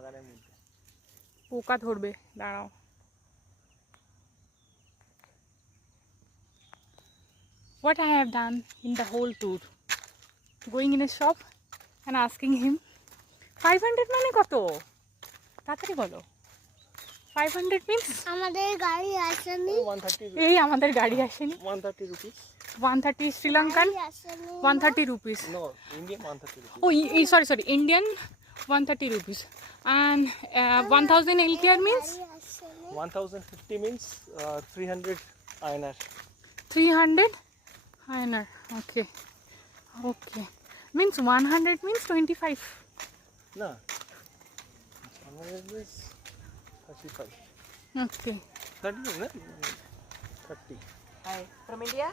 বাগানের মধ্যে পোকা ধরবে, দাঁড়াও। What I have done in the whole tour, going in a shop and asking him 500 মানে কত, তাড়াতাড়ি বলো। 500 means আমাদের গাড়ি আসেনি। 130 এই আমাদের গাড়ি আসেনি। 130 rupees 130 শ্রীলঙ্কান, গাড়ি আসেনি। 130 rupees. no Indian 130 rupees Oh, sorry, Indian 130 rupees. And 1000 LKR means গাড়ি আসেনি। 1050 means 300 INR 300 INR. Okay, okay. Means 100 means 25. no 100 means 35 Okay. 30 no 30 Hi, from India?